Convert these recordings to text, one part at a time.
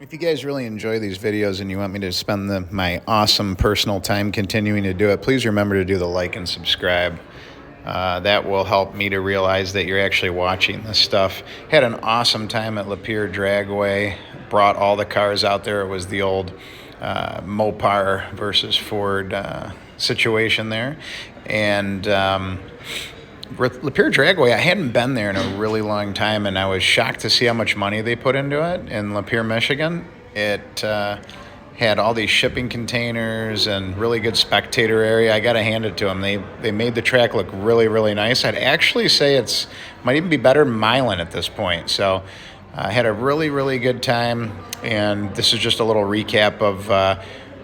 If you guys really enjoy these videos and you want me to spend my awesome personal time continuing to do it, please remember to do the like and subscribe. That will help me to realize that you're actually watching this stuff. Had an awesome time at Lapeer Dragway. Brought all the cars out there. It was the old Mopar versus Ford situation there. And Lapeer Dragway, I hadn't been there in a really long time, and I was shocked to see how much money they put into it in Lapeer, Michigan. It had all these shipping containers and really good spectator area. I got to hand it to them. They made the track look really, really nice. I'd actually say it's might even be better than Milan at this point. So I had a really, really good time, and this is just a little recap of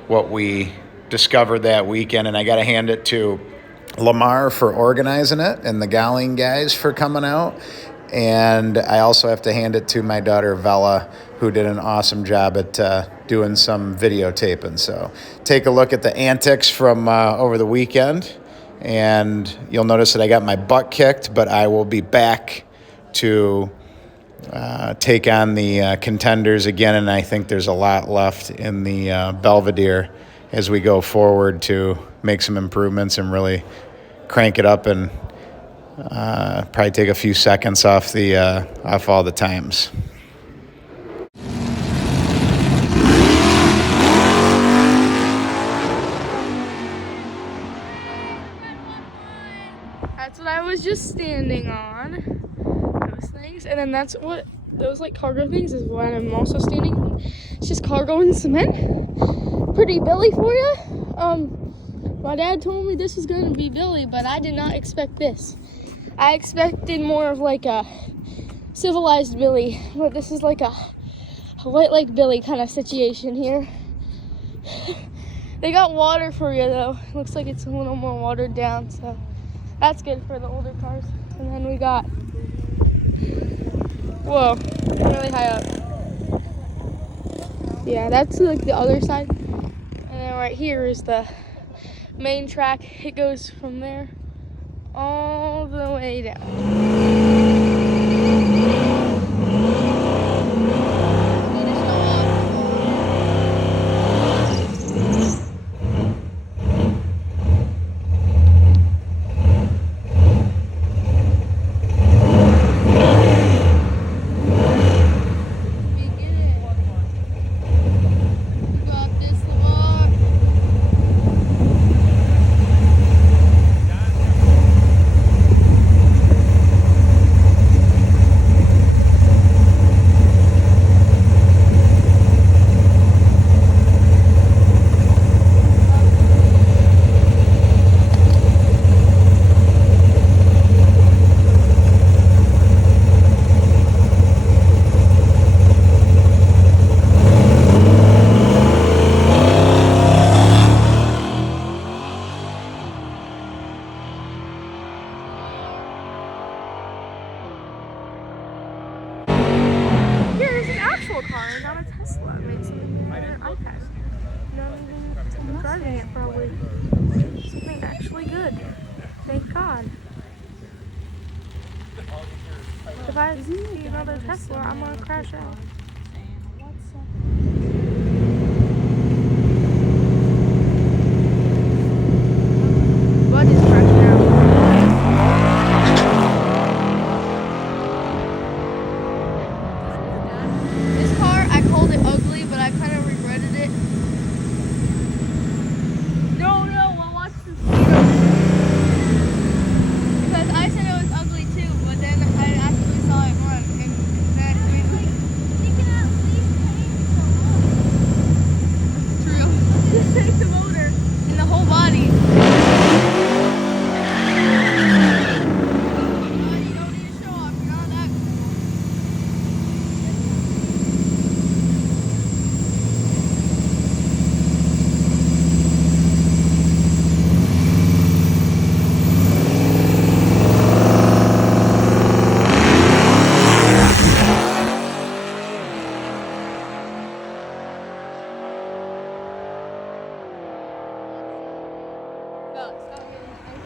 what we discovered that weekend, and I got to hand it to Lamar for organizing it and the Galling guys for coming out. And I also have to hand it to my daughter, Vella, who did an awesome job at doing some videotaping. So take a look at the antics from over the weekend, and you'll notice that I got my butt kicked, but I will be back to take on the contenders again, and I think there's a lot left in the Belvedere as we go forward to make some improvements and really crank it up and probably take a few seconds off all the times. That's what I was just standing on, those things, and then that's what those like cargo things is what I'm also standing on. It's just cargo and cement. Pretty Billy for you. My dad told me this was going to be Billy, but I did not expect this. I expected more of like a civilized Billy, but this is like a White Lake Billy kind of situation here. They got water for you though. Looks like it's a little more watered down, so that's good for the older cars. And then we got, whoa, really high up. Yeah, that's like the other side. And then right here is the main track. It goes from there all the way down. Car, not a Tesla. It makes me an iPad. Not even driving it, probably. Something actually good. Thank God. If I see another Tesla, I'm gonna crash out. Bud is crashing out. The motor and the whole body. You don't need to show off. You're not that.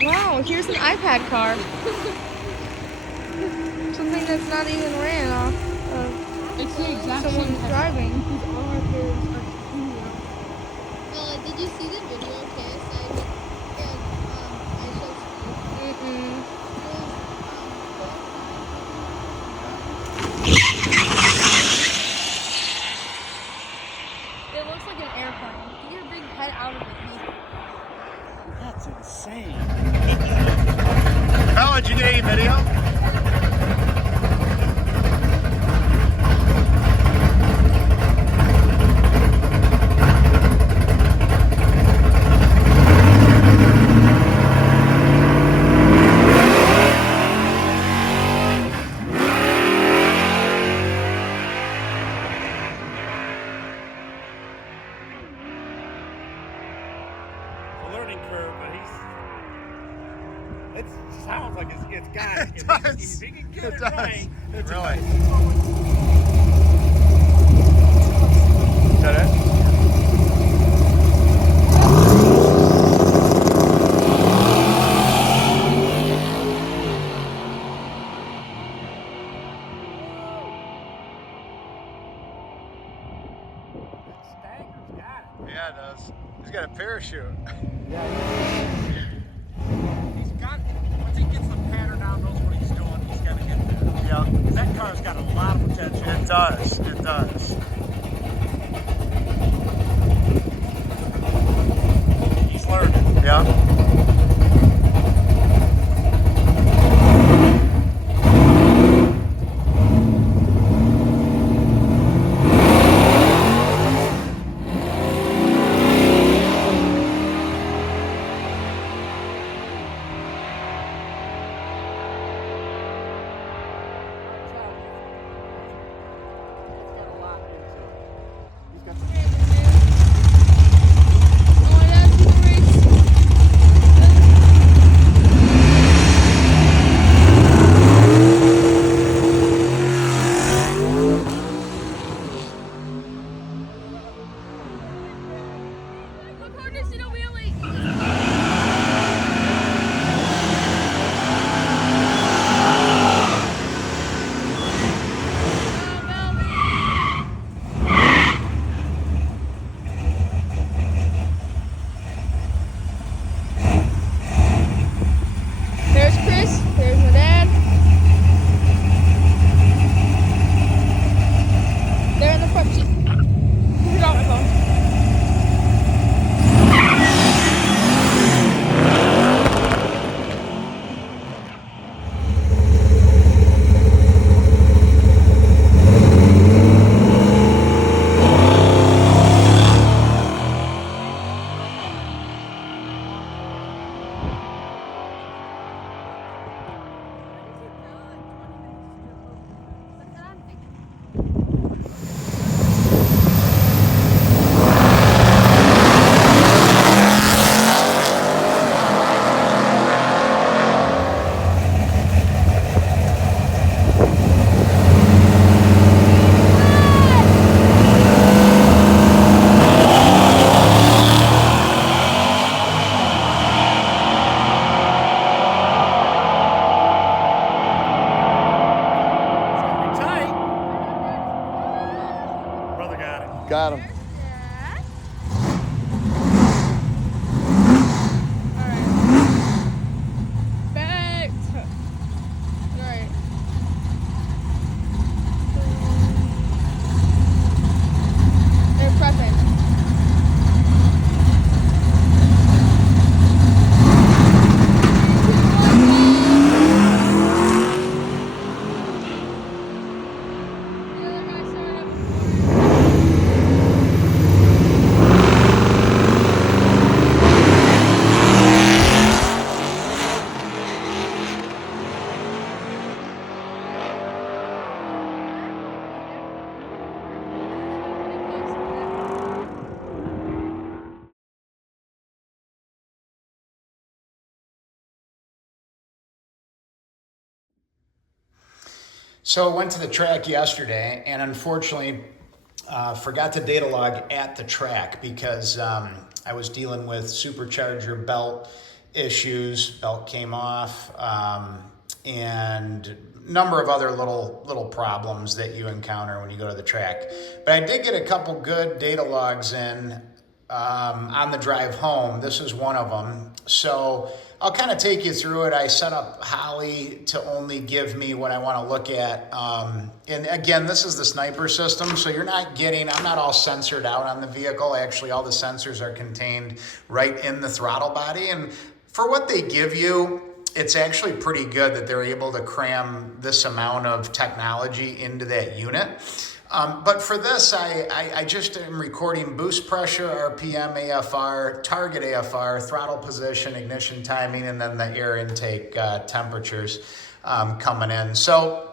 Wow, here's an iPad car. Something that's not even ran off of It's the exact someone same driving. looks like an airplane. Get your big head out of it. That's insane. How would you get a video? Learning curve, but it sounds like it's got it. It does. If he can get It it does. right, it's Really? Is that it? Yeah, it does. He's got a parachute. He's got, once he gets the pattern down, knows what he's doing, he's got to get there. Yeah. That car's got a lot of potential. It does. It does. He's learning. Yeah. There's Chris. There's my dad. They're in the front seat. Put it on my phone. Got him. So I went to the track yesterday and unfortunately forgot to data log at the track because I was dealing with supercharger belt issues. Belt came off and a number of other little problems that you encounter when you go to the track. But I did get a couple good data logs in on the drive home. This is one of them. So I'll kind of take you through it. I set up Holley to only give me what I want to look at. And again, this is the sniper system. So you're not getting, I'm not all censored out on the vehicle. Actually, all the sensors are contained right in the throttle body. And for what they give you, it's actually pretty good that they're able to cram this amount of technology into that unit. But for this, I just am recording boost pressure, RPM, AFR, target AFR, throttle position, ignition timing, and then the air intake temperatures coming in. So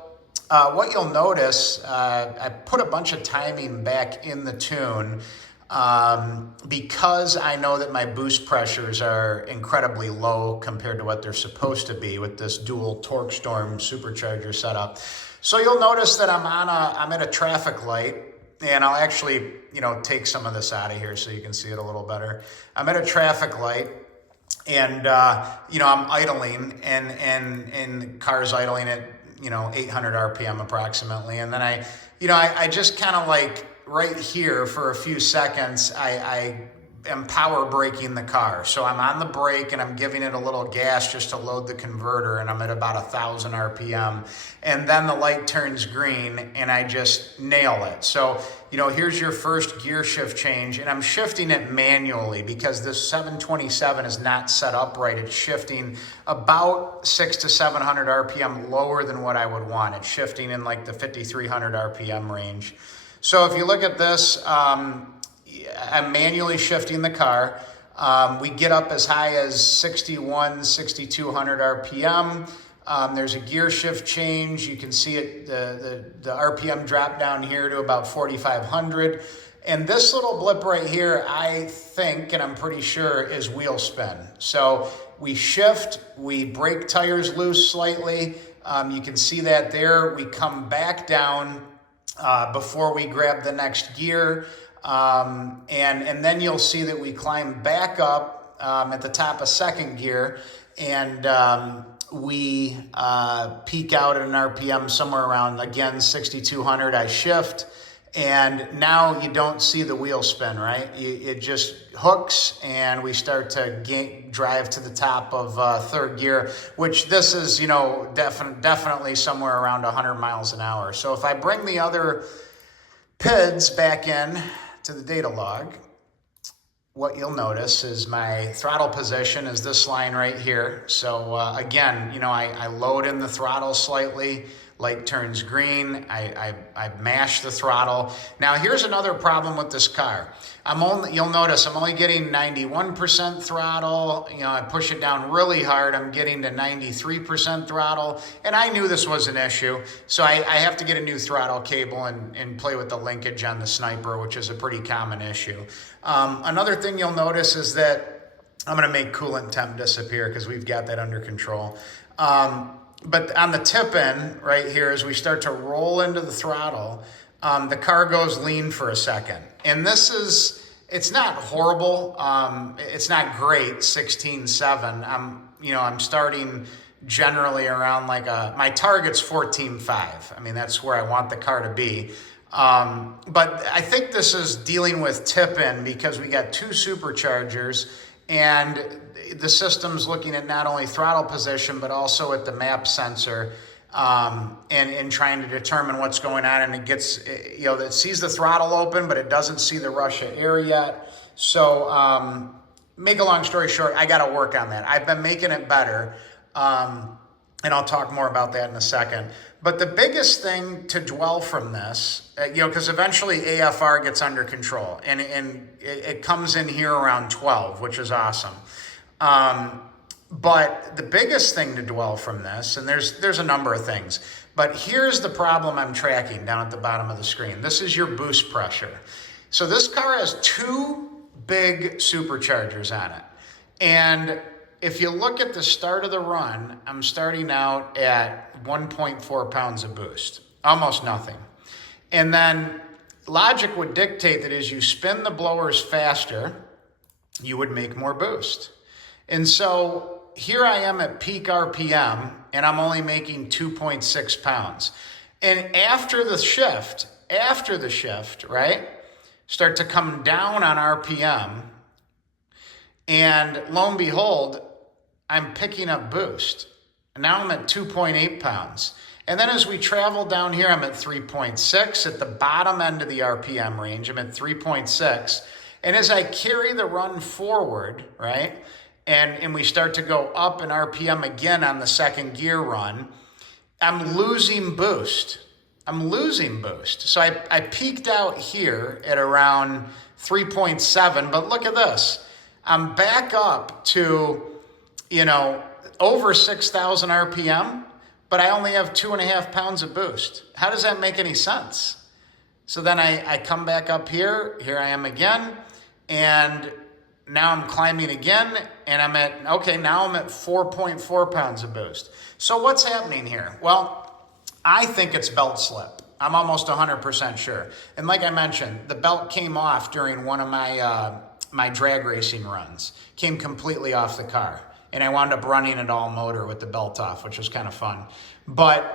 what you'll notice, I put a bunch of timing back in the tune because I know that my boost pressures are incredibly low compared to what they're supposed to be with this dual torquestorm supercharger setup. So you'll notice that I'm at a traffic light, and I'll actually, take some of this out of here so you can see it a little better. I'm at a traffic light, and I'm idling, and the car's idling at 800 RPM approximately, and then I just kind of like right here for a few seconds, I am power braking the car. So I'm on the brake and I'm giving it a little gas just to load the converter, and I'm at about 1,000 RPM. And then the light turns green and I just nail it. So, here's your first gear shift change, and I'm shifting it manually because this 727 is not set up right. It's shifting about 600 to 700 RPM lower than what I would want. It's shifting in like the 5,300 RPM range. So if you look at this, I'm manually shifting the car. We get up as high as 6,200 RPM. There's a gear shift change. You can see it, the RPM drop down here to about 4,500. And this little blip right here, I think, and I'm pretty sure, is wheel spin. So we shift, we break tires loose slightly. You can see that there. We come back down before we grab the next gear. And then you'll see that we climb back up at the top of second gear, and we peak out at an RPM somewhere around, again, 6,200. I shift, and now you don't see the wheel spin, right? It just hooks, and we start to drive to the top of third gear, which this is, definitely somewhere around 100 miles an hour. So if I bring the other PIDs back in to the data log, what you'll notice is my throttle position is this line right here. So again, I load in the throttle slightly, light turns green, I mash the throttle. Now here's another problem with this car. You'll notice I'm only getting 91% throttle. I push it down really hard, I'm getting to 93% throttle, and I knew this was an issue. So I have to get a new throttle cable and play with the linkage on the Sniper, which is a pretty common issue. Another thing you'll notice is that I'm gonna make coolant temp disappear because we've got that under control. But on the tip in right here, as we start to roll into the throttle, the car goes lean for a second. And it's not horrible. It's not great, 16.7. I'm starting generally around my target's 14.5. I mean, that's where I want the car to be. But I think this is dealing with tip in because we got two superchargers, and the system's looking at not only throttle position, but also at the map sensor, and trying to determine what's going on. And it gets, it sees the throttle open, but it doesn't see the rush of air yet. So, make a long story short, I got to work on that. I've been making it better. And I'll talk more about that in a second. But the biggest thing to dwell from this, because eventually AFR gets under control, and it comes in here around 12, which is awesome. But the biggest thing to dwell from this, and there's a number of things, but here's the problem I'm tracking down at the bottom of the screen. This is your boost pressure. So this car has two big superchargers on it. And if you look at the start of the run, I'm starting out at 1.4 pounds of boost, almost nothing. And then logic would dictate that as you spin the blowers faster, you would make more boost. And so here I am at peak RPM, and I'm only making 2.6 pounds. And after the shift, right? start to come down on RPM. And lo and behold, I'm picking up boost. And now I'm at 2.8 pounds. And then as we travel down here, I'm at 3.6. At the bottom end of the RPM range, I'm at 3.6. And as I carry the run forward, right, and we start to go up in RPM again on the second gear run, I'm losing boost. So I peaked out here at around 3.7, but look at this. I'm back up to, over 6,000 RPM, but I only have 2.5 pounds of boost. How does that make any sense? So then I come back up here I am again, and now I'm climbing again, and now I'm at 4.4 pounds of boost. So what's happening here? Well, I think it's belt slip. I'm almost 100% sure. And like I mentioned, the belt came off during one of my drag racing runs. Came completely off the car. And I wound up running it all motor with the belt off, which was kind of fun. But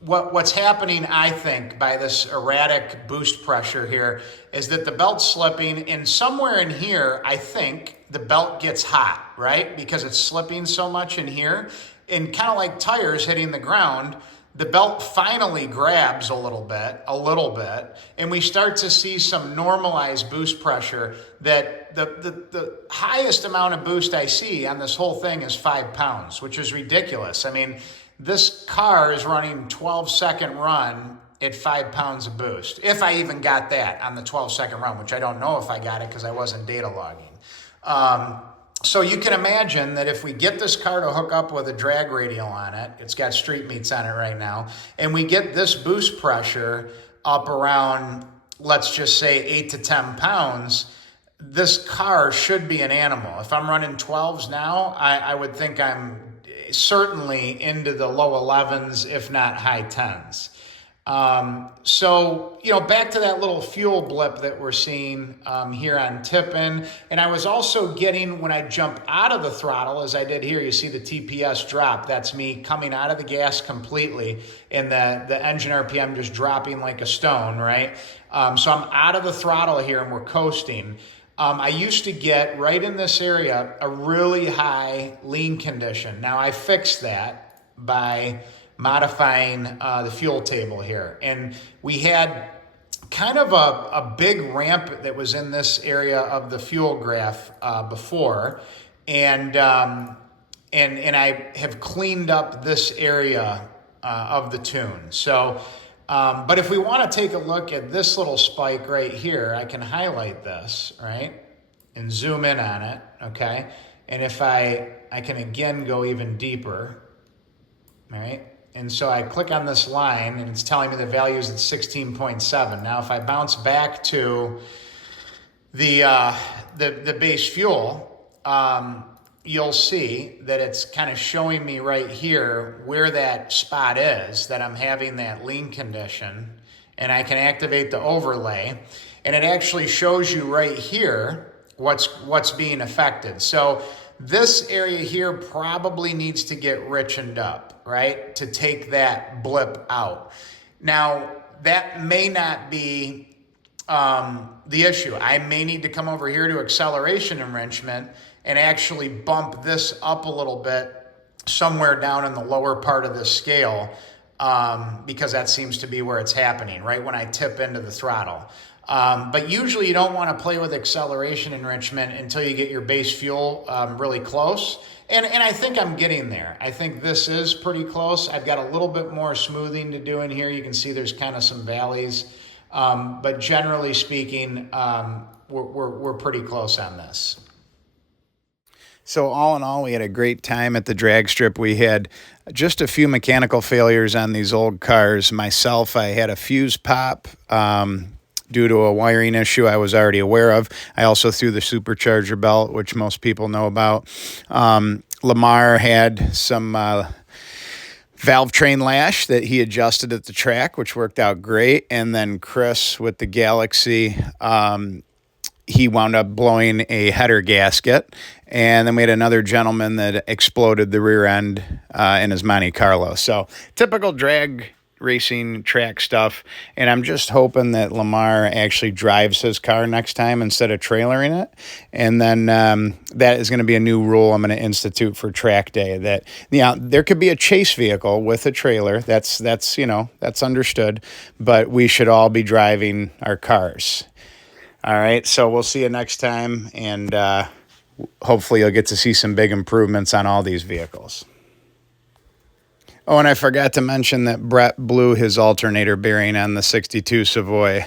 what's happening, I think, by this erratic boost pressure here is that the belt's slipping, and somewhere in here, I think the belt gets hot, right? Because it's slipping so much in here. And kind of like tires hitting the ground, the belt finally grabs a little bit, and we start to see some normalized boost pressure that the highest amount of boost I see on this whole thing is 5 pounds, which is ridiculous. I mean, this car is running 12-second run at 5 pounds of boost, if I even got that on the 12-second run, which I don't know if I got it because I wasn't data logging. So you can imagine that if we get this car to hook up with a drag radial on it, it's got street meets on it right now, and we get this boost pressure up around, let's just say 8 to 10 pounds, this car should be an animal. If I'm running 12s now, I would think I'm certainly into the low 11s, if not high 10s. So, back to that little fuel blip that we're seeing here on tipping. And I was also getting, when I jump out of the throttle, as I did here, you see the TPS drop. That's me coming out of the gas completely, and the engine RPM just dropping like a stone, right? So I'm out of the throttle here, and we're coasting. I used to get, right in this area, a really high lean condition. Now, I fixed that by modifying the fuel table here. And we had kind of a big ramp that was in this area of the fuel graph before. And I have cleaned up this area of the tune. So, but if we want to take a look at this little spike right here, I can highlight this, right? And zoom in on it, okay? And if I can again go even deeper, all right? And so I click on this line, and it's telling me the value is at 16.7. Now, if I bounce back to the base fuel, you'll see that it's kind of showing me right here where that spot is, that I'm having that lean condition, and I can activate the overlay, and it actually shows you right here what's being affected. So this area here probably needs to get richened up, right, to take that blip out. Now, that may not be the issue. I may need to come over here to acceleration enrichment and actually bump this up a little bit somewhere down in the lower part of this scale, because that seems to be where it's happening, right when I tip into the throttle. But usually you don't want to play with acceleration enrichment until you get your base fuel really close. And I think I'm getting there. I think this is pretty close. I've got a little bit more smoothing to do in here. You can see there's kind of some valleys. But generally speaking, we're pretty close on this. So all in all, we had a great time at the drag strip. We had just a few mechanical failures on these old cars. Myself, I had a fuse pop due to a wiring issue I was already aware of. I also threw the supercharger belt, which most people know about. Lamar had some valve train lash that he adjusted at the track, which worked out great. And then Chris with the Galaxy, he wound up blowing a header gasket. And then we had another gentleman that exploded the rear end in his Monte Carlo. So typical drag racing track stuff, and I'm just hoping that Lamar actually drives his car next time instead of trailering it. And then that is going to be a new rule I'm going to institute for track day, that there could be a chase vehicle with a trailer, that's understood, but we should all be driving our cars. All right, so we'll see you next time, and hopefully you'll get to see some big improvements on all these vehicles. Oh, and I forgot to mention that Brett blew his alternator bearing on the 62 Savoy.